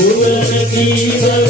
Who will the be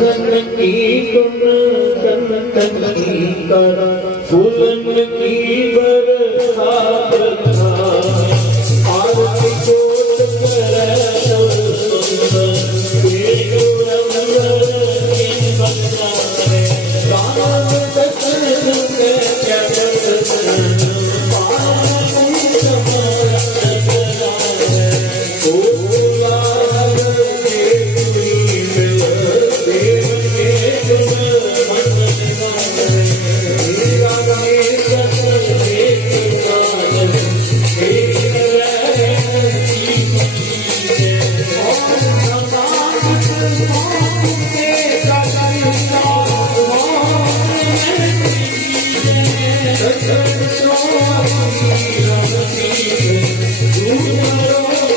தன்னி கொண்டு தன்னி கர புலன் நீ Thank you.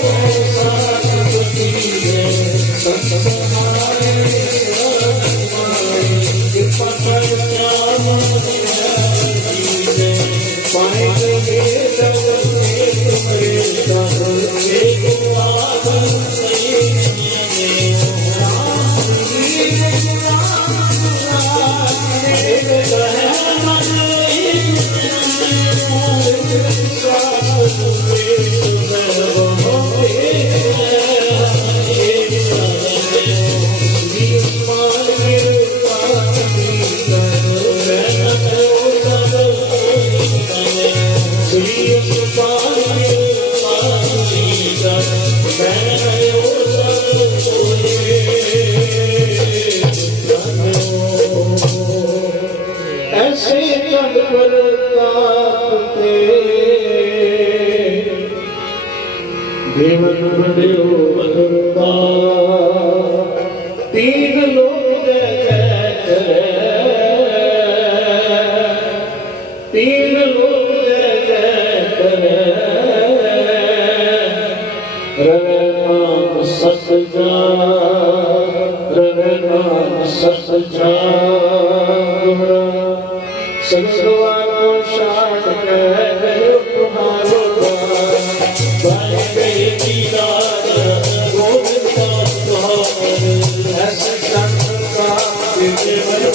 દેવન મળ્યો संगवानो शाट कहे तुम्हारो द्वार भाई गई दीदार गोविंदा तुहार ऐसे संत का जीवन